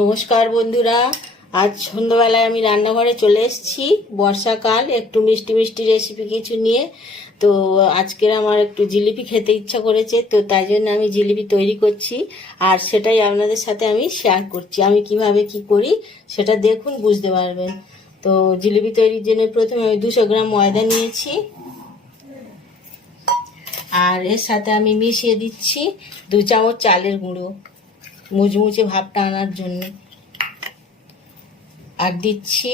নমস্কার বন্ধুরা, আজ সন্ধ্যাবেলায় আমি রান্নাঘরে চলে এসেছি। বর্ষাকাল, একটু মিষ্টি মিষ্টি রেসিপি কিছু নিয়ে। তো আজকের আমার একটু জিলিপি খেতে ইচ্ছা করেছে, তো তাই জন্য আমি জিলিপি তৈরি করছি আর সেটাই আপনাদের সাথে আমি শেয়ার করছি। আমি কিভাবে কি করি সেটা দেখুন, বুঝতে পারবেন। তো জিলিপি তৈরির জন্য প্রথমে আমি 200 গ্রাম ময়দা নিয়েছি আর এর সাথে আমি মিশিয়ে দিচ্ছি 2 চামচ চালের গুঁড়ো মুচমুচে ভাবটা আনার জন্য। আর দিচ্ছি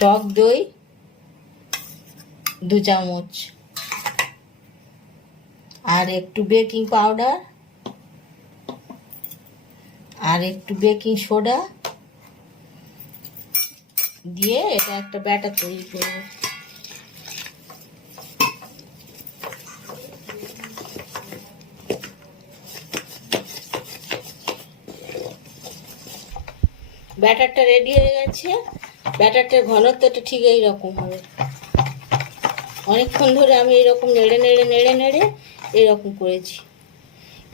টক দই 2 চামচ, আর একটু বেকিং পাউডার আর একটু বেকিং সোডা দিয়ে এটা একটা ব্যাটার তৈরি করব। ব্যাটারটা রেডি হয়ে গেছে। ব্যাটারটার ঘনত্বটা ঠিক এইরকম হবে। অনেকক্ষণ ধরে আমি এইরকম নেড়ে নেড়ে নেড়ে নেড়ে এইরকম করেছি।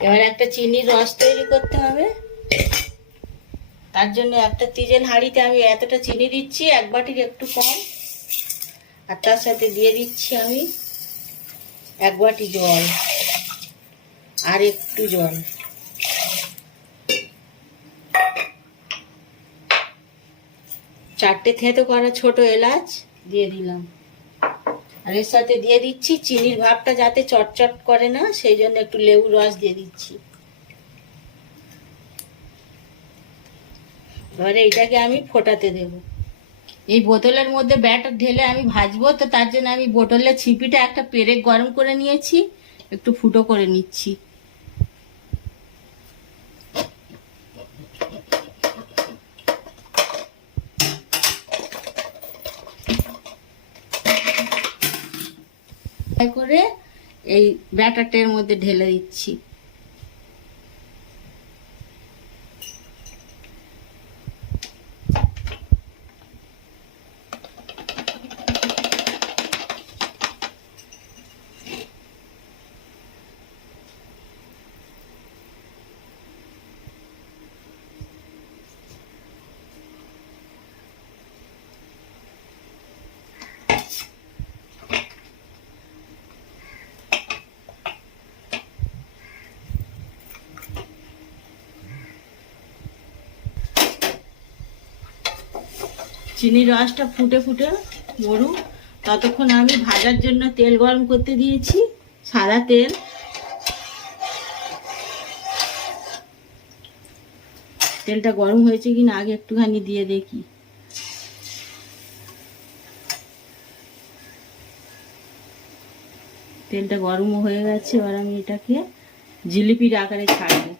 এবার একটা চিনির রস তৈরি করতে হবে। তার জন্য একটা তিজেল হাঁড়িতে আমি এতটা চিনি দিচ্ছি, 1 বাটির একটু কম। আর তার সাথে দিয়ে দিচ্ছি আমি 1 বাটি জল আর একটু জল। চারটে থেঁতো করা ছোট এলাচ দিয়ে দিলাম। আর এর সাথে দিয়ে দিচ্ছি চিনির ভাবটা যাতে চটচট করে না, সেই জন্য একটু লেবুর রস দিয়ে দিচ্ছি। এবারে এইটাকে আমি ফোটাতে দেব। এই বোতলের মধ্যে ব্যাটার ঢেলে আমি ভাজবো, তো তার জন্য আমি বোতলের ছিপিটা একটা পেরেক গরম করে নিয়েছি, একটু ফুটো করে নিচ্ছি। করে এই ব্যাটারটার মধ্যে ঢেলে দিচ্ছি। চিনির রসটা ফুটে ফুটে মরুক, ততক্ষণ আমি ভাজার জন্য তেল গরম করতে দিয়েছি, সাদা তেল। তেলটা গরম হয়েছে কিনা আগে একটুখানি দিয়ে দেখি। তেলটা গরম হয়ে গেছে। এবার আমি এটাকে জিলিপির আকারে ছাড়বো।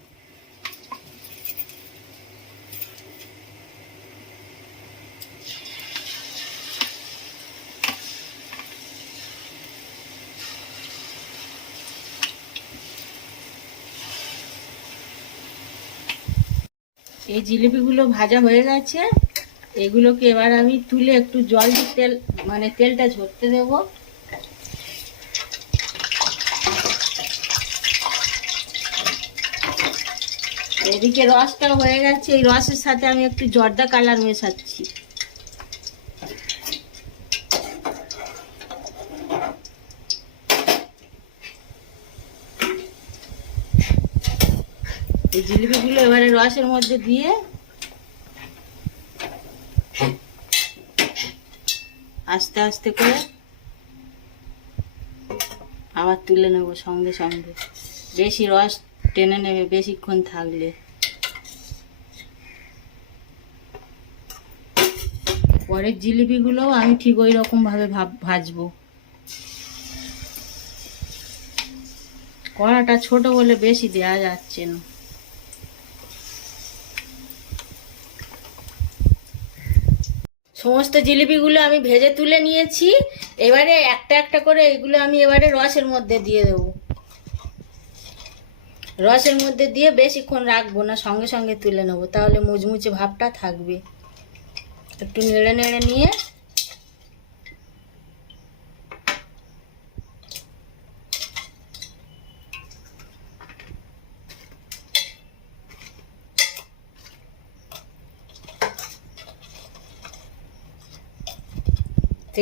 এই জিলিপিগুলো ভাজা হয়ে গেছে। এগুলোকে এবার আমি তুলে একটু জল দিয়ে তেলটা ঝরতে দেব। এদিকে রসটাও হয়ে গেছে। এই রসের সাথে আমি একটু জর্দা কালার মেশাচ্ছি। এই জিলিপিগুলো এবারে রসের মধ্যে দিয়ে আস্তে আস্তে করে আবার তুলে নেব সঙ্গে সঙ্গে। বেশি রস টেনে নেবে বেশিক্ষণ থাকলে। পরের জিলিপিগুলো আমি ঠিক ওই রকম ভাবে ভাজবো। কড়াটা ছোট বলে বেশি দেওয়া যাচ্ছে না। সমস্ত জিলিপিগুলো আমি ভেজে তুলে নিয়েছি। এবারে একটা একটা করে এগুলো আমি এবারে রসের মধ্যে দিয়ে দেব। রসের মধ্যে দিয়ে বেশিক্ষণ রাখবো না, সঙ্গে সঙ্গে তুলে নেবো, তাহলে মুচমুচে ভাবটা থাকবে। একটু নেড়ে নেড়ে নিয়ে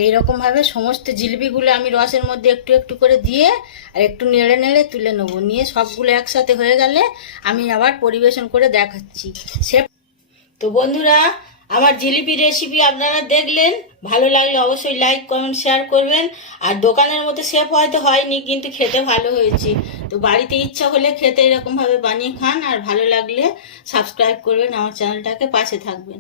এইরকমভাবে সমস্ত জিলিপিগুলো আমি রসের মধ্যে একটু একটু করে দিয়ে আর একটু নেড়ে নেড়ে তুলে নেবো। নিয়ে সবগুলো একসাথে হয়ে গেলে আমি আবার পরিবেশন করে দেখাচ্ছি। তো বন্ধুরা, আমার জিলিপি রেসিপি আপনারা দেখলেন, ভালো লাগলে অবশ্যই লাইক কমেন্ট শেয়ার করবেন। আর দোকানের মতো শেফ হয়তো হয়নি, কিন্তু খেতে ভালো হয়েছে। তো বাড়িতে ইচ্ছা হলে খেতে এরকমভাবে বানিয়ে খান, আর ভালো লাগলে সাবস্ক্রাইব করবেন, আমার চ্যানেলটাকে পাশে থাকবেন।